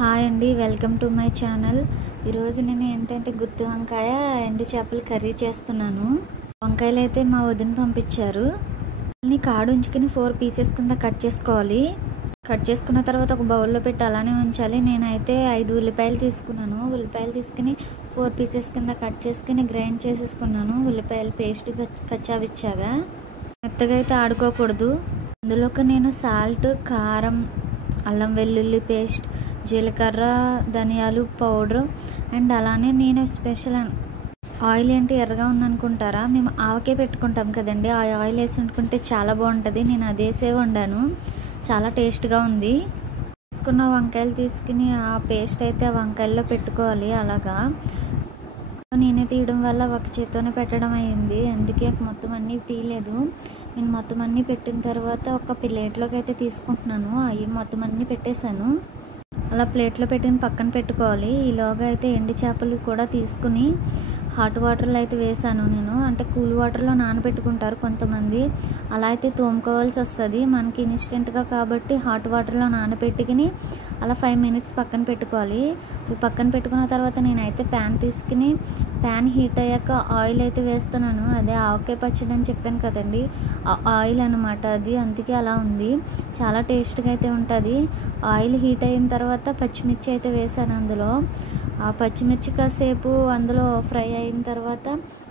Hi అండి, welcome to my channel. ఈరోజు నేను ఏంటంటే గుత్తి వంకాయ ఎండు చేపలు కర్రీ చేస్తున్నాను. వంకాయలు అయితే మా వదిన పంపించారు. కాడు ఉంచుకుని 4 పీసెస్ కింద కట్ చేసుకోవాలి. కట్ చేసుకున్న తర్వాత ఒక బౌల్లో పెట్టి అలానే ఉంచాలి. నేనైతే 5 ఉల్లిపాయలు తీసుకున్నాను. ఉల్లిపాయలు తీసుకుని 4 పీసెస్ కింద కట్ చేసుకుని గ్రైండ్ చేసేసుకున్నాను. ఉల్లిపాయలు పేస్ట్ కచ్చావిచ్చాగా మెత్తగా అయితే ఆడుకోకూడదు. అందులోకి నేను సాల్ట్, కారం, అల్లం వెల్లుల్లి పేస్ట్, జీలకర్ర, ధనియాలు పౌడర్ అండ్ అలానే నేను స్పెషల్ ఆయిల్ ఏంటి ఎర్రగా ఉందనుకుంటారా, మేము ఆవకే పెట్టుకుంటాం కదండి. ఆ ఆయిల్ వేసి వండుకుంటే చాలా బాగుంటుంది. నేను అది వేసే వండాను, చాలా టేస్ట్గా ఉంది. తీసుకున్న వంకాయలు తీసుకుని ఆ పేస్ట్ అయితే ఆ వంకాయల్లో పెట్టుకోవాలి. అలాగా నేనే తీయడం వల్ల ఒక చేత్తోనే పెట్టడం అయింది, అందుకే మొత్తం అన్నీ తీయలేదు. నేను మొత్తం అన్నీ పెట్టిన తర్వాత ఒక ప్లేట్లోకి అయితే తీసుకుంటున్నాను. అవి మొత్తం అన్నీ పెట్టేశాను. అలా ప్లేట్లో పెట్టిన పక్కన పెట్టుకోవాలి. ఈలోగా అయితే ఎండు చేపలు కూడా తీసుకుని హాట్ వాటర్లో అయితే వేసాను నేను. అంటే కూల్ వాటర్లో నానబెట్టుకుంటారు కొంతమంది, అలా అయితే తోముకోవాల్సి వస్తుంది. మనకి ఇన్స్టెంట్గా కాబట్టి హాట్ వాటర్లో నానబెట్టుకుని అలా 5 మినిట్స్ పక్కన పెట్టుకోవాలి. పక్కన పెట్టుకున్న తర్వాత నేనైతే ప్యాన్ తీసుకుని ప్యాన్ హీట్ అయ్యాక ఆయిల్ అయితే వేస్తున్నాను. అదే ఆవకాయ పచ్చడి అని చెప్పాను కదండి, ఆయిల్ అనమాట అది, అందుకే అలా ఉంది. చాలా టేస్ట్గా అయితే ఉంటుంది. ఆయిల్ హీట్ అయిన తర్వాత పచ్చిమిర్చి అయితే వేసాను అందులో. ఆ పచ్చిమిర్చి కాసేపు అందులో ఫ్రై అయిన తర్వాత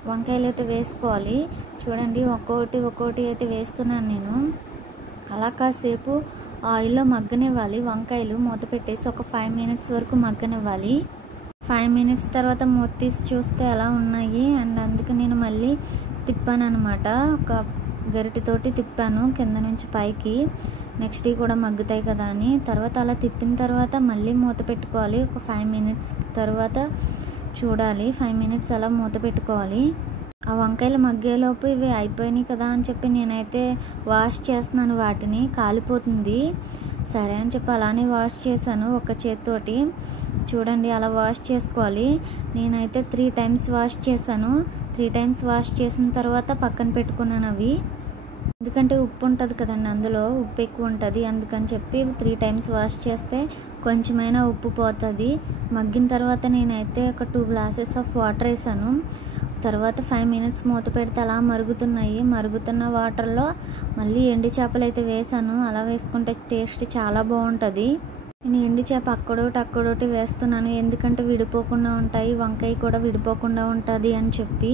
వంకాయలు అయితే వేసుకోవాలి. చూడండి, ఒక్కొక్కటి అయితే వేస్తున్నాను నేను. అలా కాసేపు ఆయిల్లో మగ్గనివ్వాలి. వంకాయలు మూత పెట్టేసి ఒక 5 మినిట్స్ వరకు మగ్గనివ్వాలి. 5 మినిట్స్ తర్వాత మూత తీసి చూస్తే ఎలా ఉన్నాయి. అండ్ అందుకే నేను మళ్ళీ తిప్పాను అనమాట. ఒక గరిటెతోటి తిప్పాను కింద నుంచి పైకి, నెక్స్ట్ కూడా మగ్గుతాయి కదా అని. తర్వాత అలా తిప్పిన తర్వాత మళ్ళీ మూత పెట్టుకోవాలి. ఒక 5 మినిట్స్ తర్వాత చూడాలి. 5 మినిట్స్ అలా మూత పెట్టుకోవాలి. ఆ వంకాయలు మగ్గేలోపు ఇవి అయిపోయినాయి కదా అని చెప్పి నేనైతే వాష్ చేస్తున్నాను. వాటిని కాలిపోతుంది సరే అని చెప్పి అలానే వాష్ చేశాను ఒక చేత్తోటి. చూడండి, అలా వాష్ చేసుకోవాలి. నేనైతే 3 టైమ్స్ వాష్ చేశాను. 3 టైమ్స్ వాష్ చేసిన తర్వాత పక్కన పెట్టుకున్నాను అవి. ఎందుకంటే ఉప్పు ఉంటుంది కదండి, అందులో ఉప్పు ఎక్కువ ఉంటుంది. అందుకని చెప్పి 3 టైమ్స్ వాష్ చేస్తే కొంచెమైనా ఉప్పు పోతుంది. మగ్గిన తర్వాత నేనైతే ఒక 2 గ్లాసెస్ ఆఫ్ వాటర్ వేసాను. తర్వాత 5 మినిట్స్ మూత పెడితే అలా మరుగుతున్నాయి. మరుగుతున్న వాటర్లో మళ్ళీ ఎండు చేపలు అయితే వేసాను. అలా వేసుకుంటే టేస్ట్ చాలా బాగుంటుంది. నేను ఎండు చేప అక్కడోటి వేస్తున్నాను, ఎందుకంటే విడిపోకుండా ఉంటాయి, వంకాయ కూడా విడిపోకుండా ఉంటుంది అని చెప్పి.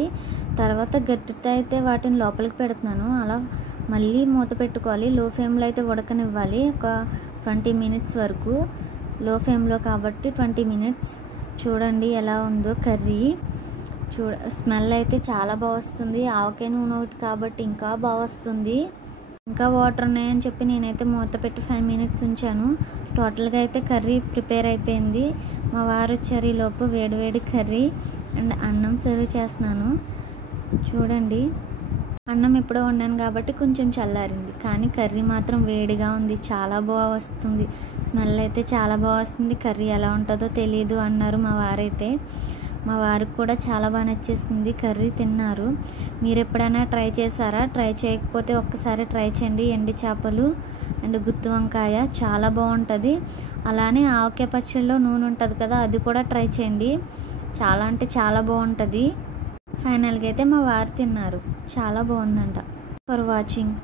తర్వాత గట్టితో అయితే వాటిని లోపలికి పెడుతున్నాను. అలా మళ్ళీ మూత పెట్టుకోవాలి. లో ఫ్లేమ్లో అయితే ఉడకనివ్వాలి ఒక 20 మినిట్స్ వరకు. లో ఫ్లేమ్లో కాబట్టి 20 మినిట్స్. చూడండి ఎలా ఉందో కర్రీ. స్మెల్ అయితే చాలా బాగా వస్తుంది. ఆవకాయ నూనె ఒకటి కాబట్టి ఇంకా బాగా వస్తుంది. ఇంకా వాటర్ ఉన్నాయని చెప్పి నేనైతే మూత పెట్టి 5 మినిట్స్ ఉంచాను. టోటల్గా అయితే కర్రీ ప్రిపేర్ అయిపోయింది. మా వారు వచ్చారు ఈలోపు వేడివేడి కర్రీ అండ్ అన్నం సర్వ్ చేస్తున్నాను. చూడండి, అన్నం ఎప్పుడో వండాను కాబట్టి కొంచెం చల్లారింది, కానీ కర్రీ మాత్రం వేడిగా ఉంది. చాలా బాగా వస్తుంది, స్మెల్ అయితే చాలా బాగా వస్తుంది. కర్రీ ఎలా ఉంటుందో తెలియదు అన్నారు మా వారైతే. మా వారికి కూడా చాలా బాగా నచ్చేసింది, కర్రీ తిన్నారు. మీరు ఎప్పుడైనా ట్రై చేశారా? ట్రై చేయకపోతే ఒక్కసారి ట్రై చేయండి. ఎండు చేపలు అండ్ గుత్తి వంకాయ చాలా బాగుంటుంది. అలానే ఆవకాయ పచ్చడిలో నూనె ఉంటుంది కదా, అది కూడా ట్రై చేయండి. చాలా అంటే చాలా బాగుంటుంది. ఫైనల్గా అయితే మా వారు తిన్నారు, చాలా బాగుందంట. For watching.